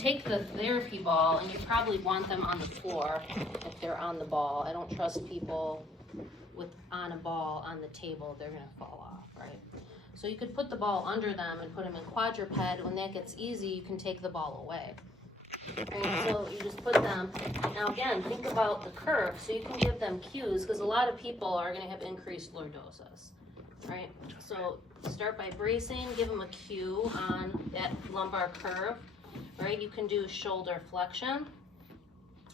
Take the therapy ball, and you probably want them on the floor if they're on the ball. I don't trust people on a ball on the table. They're gonna fall off, right? So you could put the ball under them and put them in quadruped. When that gets easy, you can take the ball away. Right, so you just put them, now again, think about the curve, so you can give them cues, because a lot of people are gonna have increased lordosis, right? So start by bracing, give them a cue on that lumbar curve, right? You can do shoulder flexion,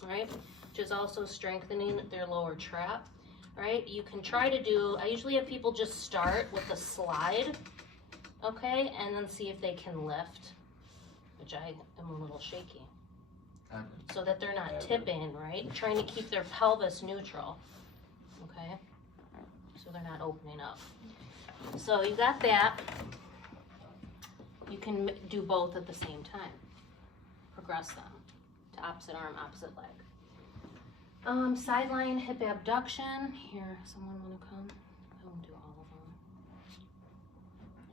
right? Which is also strengthening their lower trap. Right, you can try to do, I usually have people just start with a slide, okay, and then see if they can lift, which I am a little shaky, so that they're not tipping, right, trying to keep their pelvis neutral, okay, so they're not opening up. So you got that. You can do both at the same time, progress them to opposite arm, opposite leg. Sideline hip abduction. Here, someone want to come? I won't do all of them.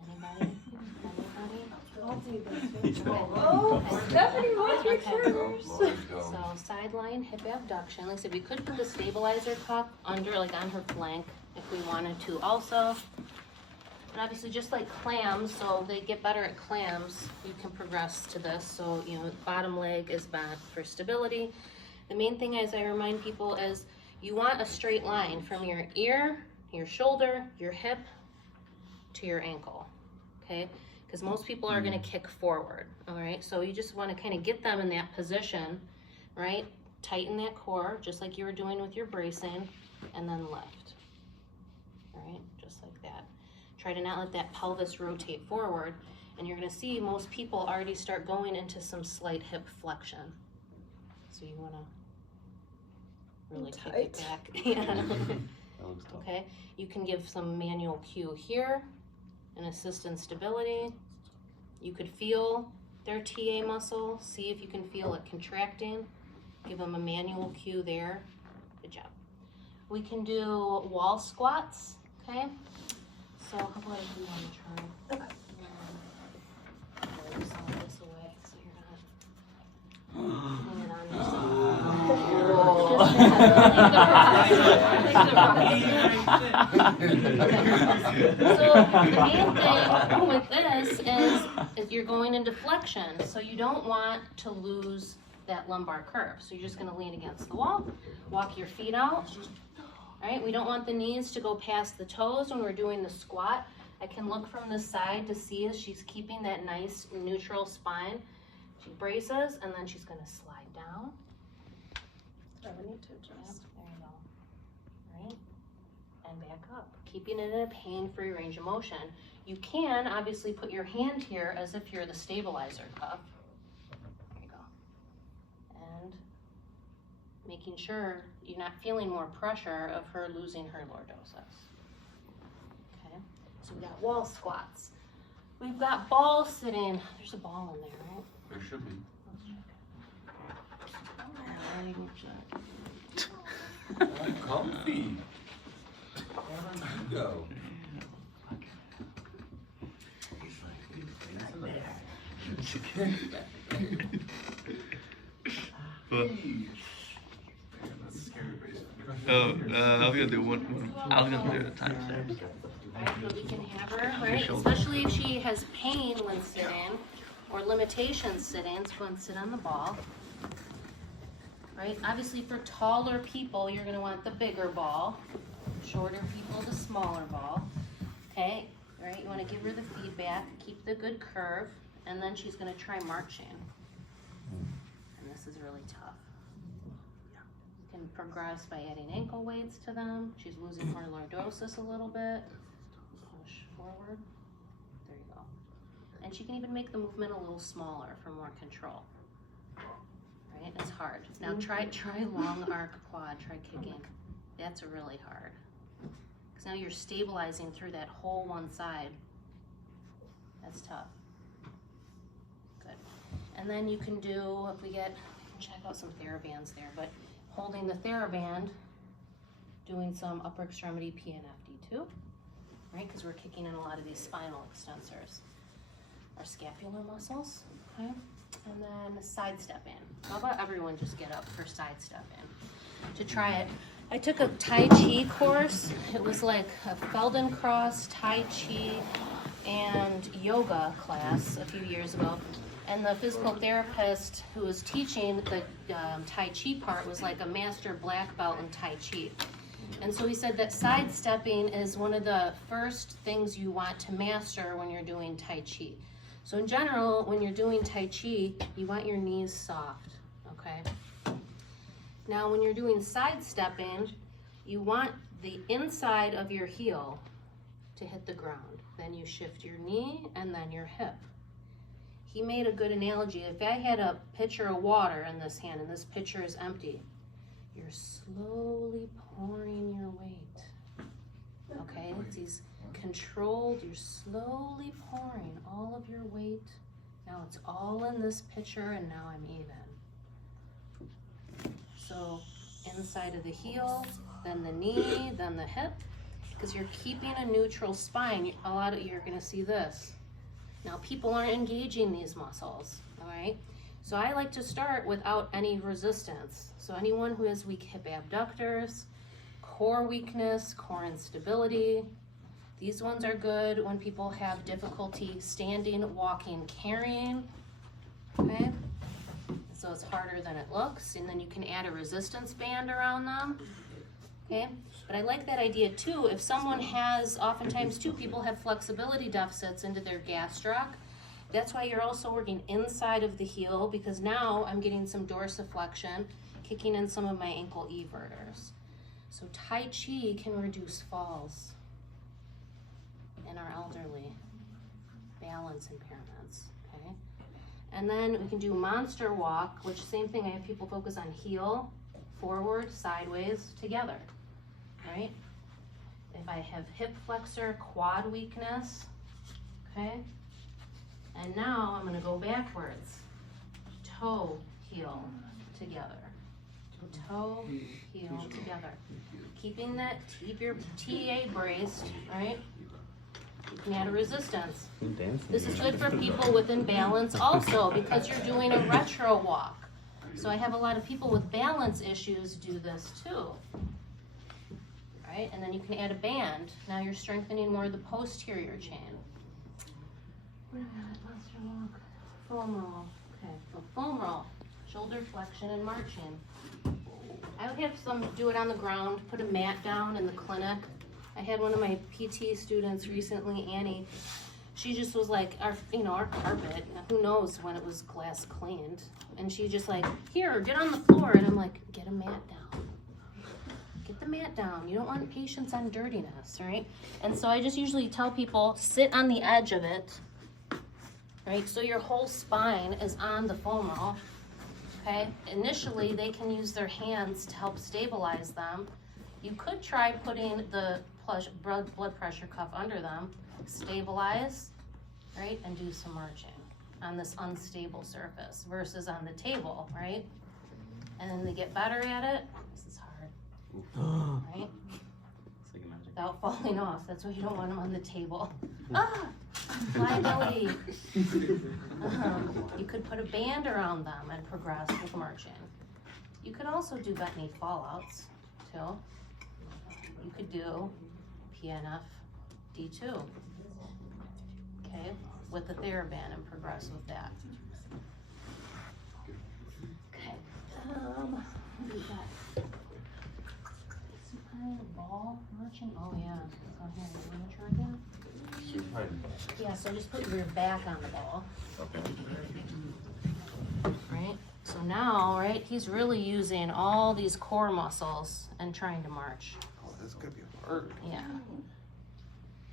Anybody? I'll do this one. Oh, Stephanie, what's your first? So sideline hip abduction. Like I said, we could put the stabilizer cup under, like on her flank, if we wanted to also. But obviously, just like clams, so they get better at clams, you can progress to this. So, you know, bottom leg is bad for stability. The main thing, as I remind people, is you want a straight line from your ear, your shoulder, your hip, to your ankle, okay? Because most people are gonna kick forward, all right? So you just wanna kind of get them in that position, right? Tighten that core, just like you were doing with your bracing, and then lift, all right? Just like that. Try to not let that pelvis rotate forward, and you're gonna see most people already start going into some slight hip flexion. So you want to really kick it back. Yeah. That looks tough. Okay, you can give some manual cue here and assist in stability. You could feel their TA muscle, see if you can feel it contracting. Give them a manual cue there. Good job. We can do wall squats, okay? So how about if you want to try? Okay. Move some of this away so you're not leaning on yourself. So the main thing with this is you're going into flexion, so you don't want to lose that lumbar curve. So you're just going to lean against the wall, walk your feet out. Right? We don't want the knees to go past the toes when we're doing the squat. I can look from the side to see if she's keeping that nice neutral spine. She braces, and then she's going to slide down. I need to adjust. There you go. Right? And back up. Keeping it in a pain-free range of motion. You can obviously put your hand here as if you're the stabilizer cuff. There you go. And making sure you're not feeling more pressure of her losing her lordosis. Okay, so we got wall squats. We've got ball sitting. There's a ball in there, right? There should be. Comfy. Where did you go? I was gonna do one. I was gonna do a time set. Right, so we can have her, right? Especially if she has pain when sitting or limitations sitting, so go and sit on the ball. Right? Obviously for taller people, you're gonna want the bigger ball. Shorter people, the smaller ball. Okay, right? You wanna give her the feedback, keep the good curve, and then she's gonna try marching. And this is really tough. You can progress by adding ankle weights to them. She's losing her lordosis a little bit. Push forward. There you go. And she can even make the movement a little smaller for more control. Right? It's hard. Now try long arc quad. Try kicking. That's really hard. Because now you're stabilizing through that whole one side. That's tough. Good. And then you can do, if we get, check out some TheraBands there, but holding the TheraBand, doing some upper extremity PNFD too, right? Because we're kicking in a lot of these spinal extensors, our scapular muscles, okay? And then side step in. How about everyone just get up for side step in? To try it. I took a Tai Chi course. It was like a Feldenkrais, Tai Chi, and yoga class a few years ago. And the physical therapist who was teaching the Tai Chi part was like a master black belt in Tai Chi. And so he said that side stepping is one of the first things you want to master when you're doing Tai Chi. So in general, when you're doing Tai Chi, you want your knees soft, okay? Now when you're doing side stepping, you want the inside of your heel to hit the ground. Then you shift your knee and then your hip. He made a good analogy. If I had a pitcher of water in this hand and this pitcher is empty, you're slowly pouring your weight. Okay, it's these controlled, you're slowly pouring all of your weight. Now it's all in this pitcher and now I'm even. So inside of the heel, then the knee, then the hip, because you're keeping a neutral spine. A lot of you're gonna see this. Now people aren't engaging these muscles, all right? So I like to start without any resistance. So anyone who has weak hip abductors, core weakness, core instability, these ones are good when people have difficulty standing, walking, carrying, okay? So it's harder than it looks, and then you can add a resistance band around them, okay? But I like that idea too. If someone has, oftentimes too, people have flexibility deficits into their gastroc. That's why you're also working inside of the heel, because now I'm getting some dorsiflexion, kicking in some of my ankle everters. So Tai Chi can reduce falls in our elderly, balance impairments, okay? And then we can do monster walk, which same thing, I have people focus on heel, forward, sideways, together, right? If I have hip flexor, quad weakness, okay? And now I'm gonna go backwards. Toe, heel, together. Toe, heel, together. Keeping that, keep your TA braced, right? You can add a resistance. This is good for people with imbalance also, because you're doing a retro walk. So I have a lot of people with balance issues do this too. Right? And then you can add a band. Now you're strengthening more of the posterior chain. Foam roll. Okay, so foam roll, shoulder flexion and marching. I would have some do it on the ground, put a mat down in the clinic. I had one of my PT students recently, Annie. She just was like, our carpet, who knows when it was glass cleaned. And she just like, here, get on the floor. And I'm like, get a mat down. Get the mat down. You don't want patients on dirtiness, right? And so I just usually tell people, sit on the edge of it, right? So your whole spine is on the foam roll, okay? Initially, they can use their hands to help stabilize them. You could try putting the blood pressure cuff under them, stabilize, right? And do some marching on this unstable surface versus on the table, right? And then they get better at it. This is hard, right? Without falling off. That's why you don't want them on the table. Ah, liability. You could put a band around them and progress with marching. You could also do bent knee fallouts too. You could do PNF D2, okay, with the TheraBand and progress with that. Okay, what do we got? Some kind of ball marching. Oh yeah. So here, you want to try that? Yeah. So just put your back on the ball. Okay. Right. So now, right, he's really using all these core muscles and trying to march. Oh, that's gonna be hard. Yeah.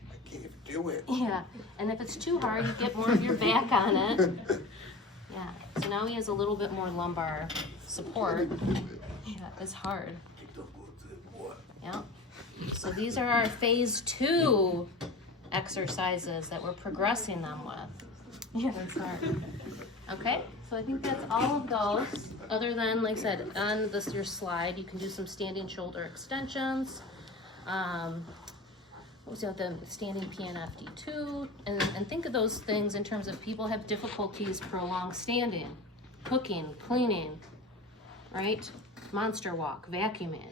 I can't even do it. Yeah. And if it's too hard, you get more of your back on it. Yeah. So now he has a little bit more lumbar support. Yeah, it's hard. Yeah. So these are our phase 2 exercises that we're progressing them with. Yeah, that's hard. Okay. So I think that's all of those, other than, like I said, on your slide, you can do some standing shoulder extensions. So the standing PNFD2, and think of those things in terms of people have difficulties prolonged standing, cooking, cleaning, right? Monster walk, vacuuming,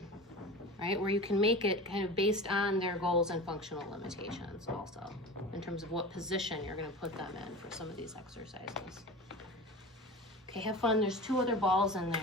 right? Where you can make it kind of based on their goals and functional limitations also, in terms of what position you're gonna put them in for some of these exercises. Okay, have fun. There's 2 other balls in there.